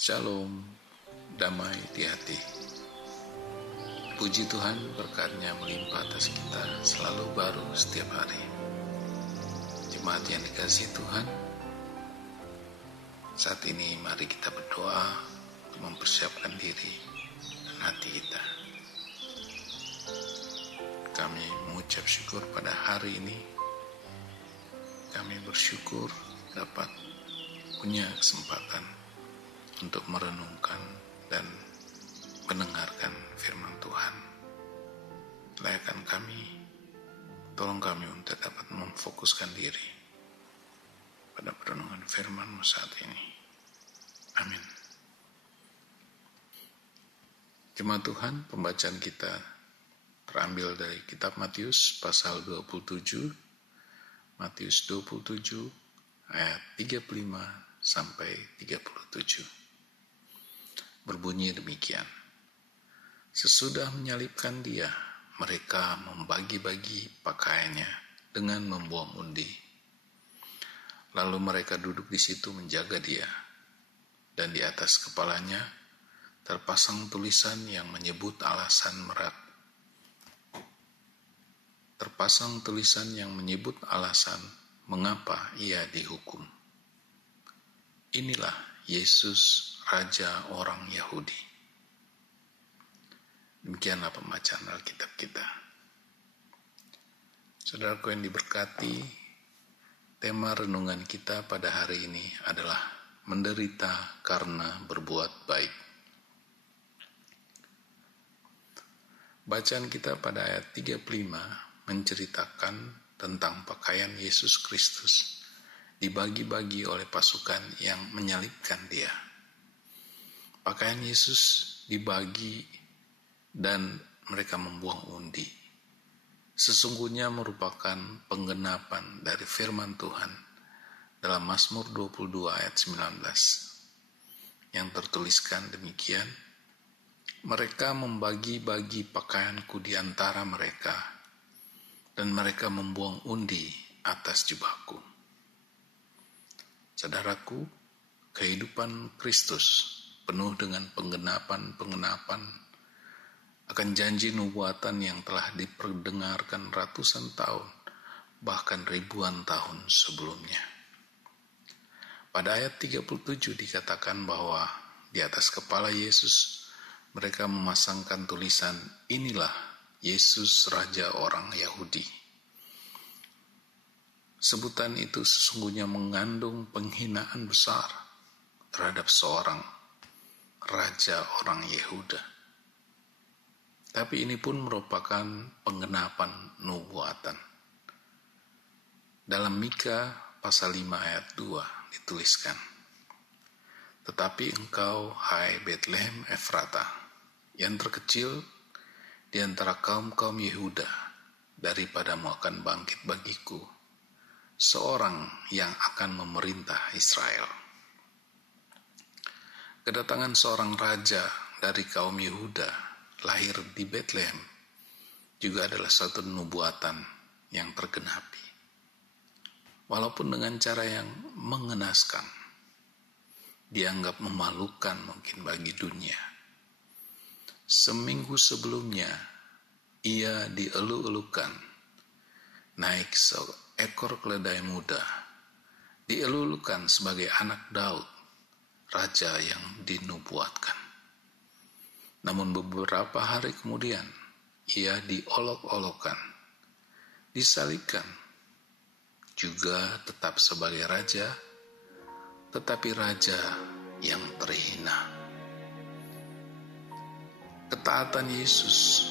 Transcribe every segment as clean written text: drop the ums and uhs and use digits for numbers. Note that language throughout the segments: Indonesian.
Shalom, damai di hati. Puji Tuhan, berkat-Nya melimpah atas kita, selalu baru setiap hari. Jemaat yang dikasihi Tuhan, saat ini mari kita berdoa untuk mempersiapkan diri dan hati kita. Kami mengucap syukur pada hari ini. Kami bersyukur dapat punya kesempatan untuk merenungkan dan mendengarkan firman Tuhan. Layakkan kami, tolong kami untuk dapat memfokuskan diri pada perenungan firman-Mu saat ini. Amin. Jemaat Tuhan, pembacaan kita terambil dari kitab Matius pasal 27, Matius 27 ayat 35 sampai 37. Berbunyi demikian. Sesudah menyalibkan Dia, mereka membagi-bagi pakaiannya dengan membuang undi. Lalu mereka duduk di situ menjaga Dia, dan di atas kepalanya terpasang tulisan yang menyebut alasan mengapa Ia dihukum. Inilah Yesus, Raja orang Yahudi. Demikianlah pembacaan Alkitab kita. Saudaraku yang diberkati, tema renungan kita pada hari ini adalah menderita karena berbuat baik. Bacaan kita pada ayat 35 menceritakan tentang pakaian Yesus Kristus dibagi-bagi oleh pasukan yang menyalibkan Dia. Pakaian Yesus dibagi dan mereka membuang undi. Sesungguhnya merupakan penggenapan dari firman Tuhan dalam Mazmur 22 ayat 19 yang tertuliskan demikian, mereka membagi-bagi pakaianku di antara mereka dan mereka membuang undi atas jubahku. Saudaraku, kehidupan Kristus penuh dengan penggenapan akan janji nubuatan yang telah diperdengarkan ratusan tahun, bahkan ribuan tahun sebelumnya. Pada ayat 37 dikatakan bahwa di atas kepala Yesus mereka memasangkan tulisan, inilah Yesus, Raja orang Yahudi. Sebutan itu sesungguhnya mengandung penghinaan besar terhadap seorang Raja orang Yehuda. Tapi ini pun merupakan penggenapan nubuatan. Dalam Mika pasal 5 ayat 2 dituliskan, tetapi engkau, hai Betlehem Efrata, yang terkecil di antara kaum-kaum Yehuda, daripadamu akan bangkit bagiku seorang yang akan memerintah Israel. Kedatangan seorang raja dari kaum Yehuda lahir di Betlehem juga adalah suatu nubuatan yang tergenapi. Walaupun dengan cara yang mengenaskan, dianggap memalukan mungkin bagi dunia. Seminggu sebelumnya, ia dielu-elukan naik seekor keledai muda, dielu-elukan sebagai anak Daud, raja yang dinubuatkan. Namun beberapa hari kemudian, ia diolok-olokkan, disalibkan, juga tetap sebagai raja, tetapi raja yang terhina. Ketaatan Yesus,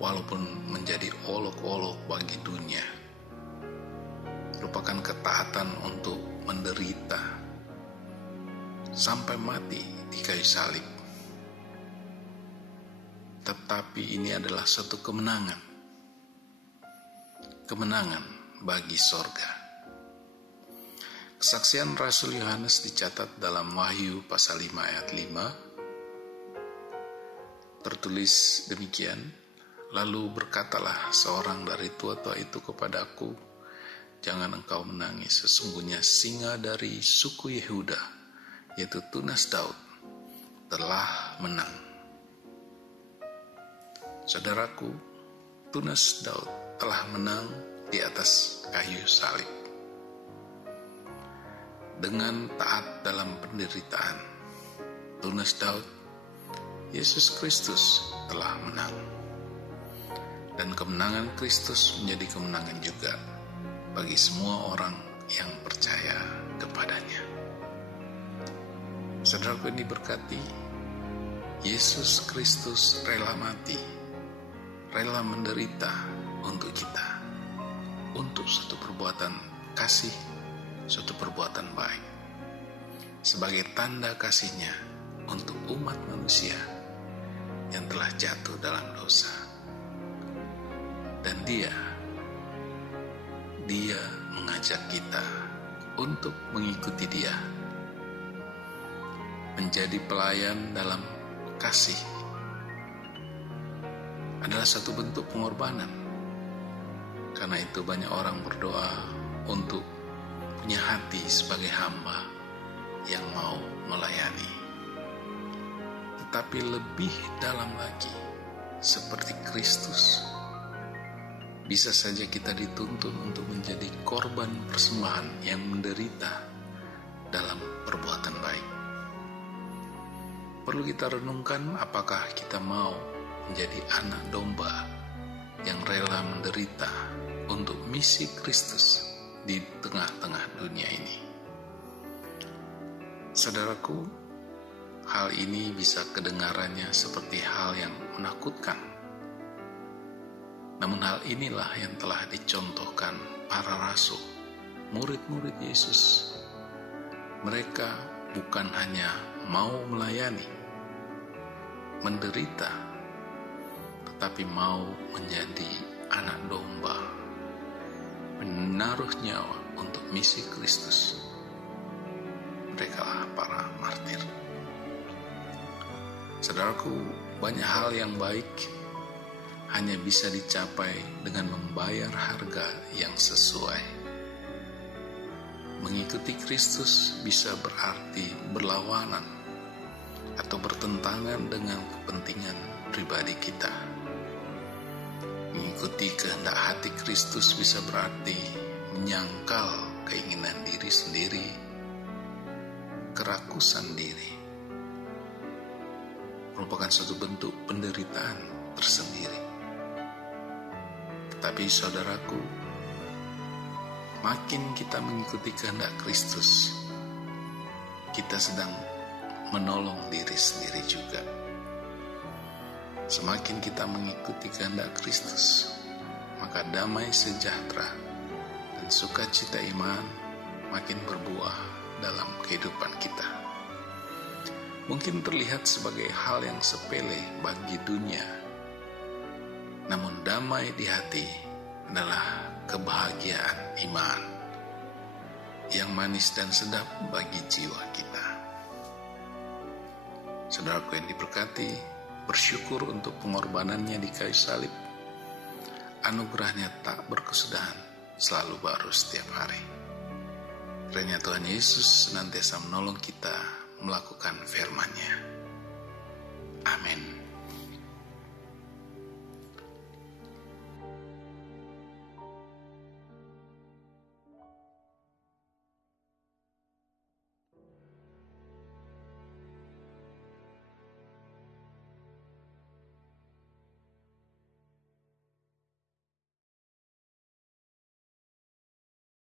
walaupun menjadi olok-olok bagi dunia, merupakan ketaatan untuk menderita sampai mati di kayu salib. Tetapi ini adalah suatu kemenangan bagi sorga. Kesaksian Rasul Yohanes dicatat dalam Wahyu pasal 5 ayat 5. Tertulis demikian, lalu berkatalah seorang dari tua-tua itu kepadaku, jangan engkau menangis, sesungguhnya singa dari suku Yehuda, yaitu tunas Daud, telah menang. Saudaraku, tunas Daud telah menang di atas kayu salib. Dengan taat dalam penderitaan, tunas Daud, Yesus Kristus telah menang. Dan kemenangan Kristus menjadi kemenangan juga bagi semua orang yang percaya kepadanya. Saudaraku yang diberkati, Yesus Kristus rela mati, rela menderita untuk kita, untuk suatu perbuatan kasih, suatu perbuatan baik, sebagai tanda kasihnya untuk umat manusia yang telah jatuh dalam dosa. Dan dia mengajak kita untuk mengikuti dia, menjadi pelayan dalam kasih. Adalah satu bentuk pengorbanan. Karena itu banyak orang berdoa untuk punya hati sebagai hamba yang mau melayani. Tetapi lebih dalam lagi, seperti Kristus, bisa saja kita dituntun untuk menjadi korban persembahan yang menderita dalam perbuatan baik. Perlu kita renungkan apakah kita mau menjadi anak domba yang rela menderita untuk misi Kristus di tengah-tengah dunia ini. Saudaraku, hal ini bisa kedengarannya seperti hal yang menakutkan. Namun hal inilah yang telah dicontohkan para rasul, murid-murid Yesus. Mereka bukan hanya mau melayani, menderita, tetapi mau menjadi anak domba, menaruh nyawa untuk misi Kristus. Merekalah para martir. Saudaraku, banyak hal yang baik hanya bisa dicapai dengan membayar harga yang sesuai. Mengikuti Kristus bisa berarti berlawanan atau bertentangan dengan kepentingan pribadi kita. Mengikuti kehendak hati Kristus bisa berarti menyangkal keinginan diri sendiri, kerakusan diri. Merupakan suatu bentuk penderitaan tersendiri. Tapi saudaraku, makin kita mengikuti kehendak Kristus, kita sedang menolong diri sendiri juga. Semakin kita mengikuti kehendak Kristus, maka damai sejahtera dan sukacita iman makin berbuah dalam kehidupan kita. Mungkin terlihat sebagai hal yang sepele bagi dunia, namun damai di hati adalah kebahagiaan iman yang manis dan sedap bagi jiwa kita. Saudaraku yang diberkati, bersyukur untuk pengorbanannya di kayu salib. Anugerahnya tak berkesudahan, selalu baru setiap hari. Kiranya Tuhan Yesus senantiasa menolong kita melakukan firman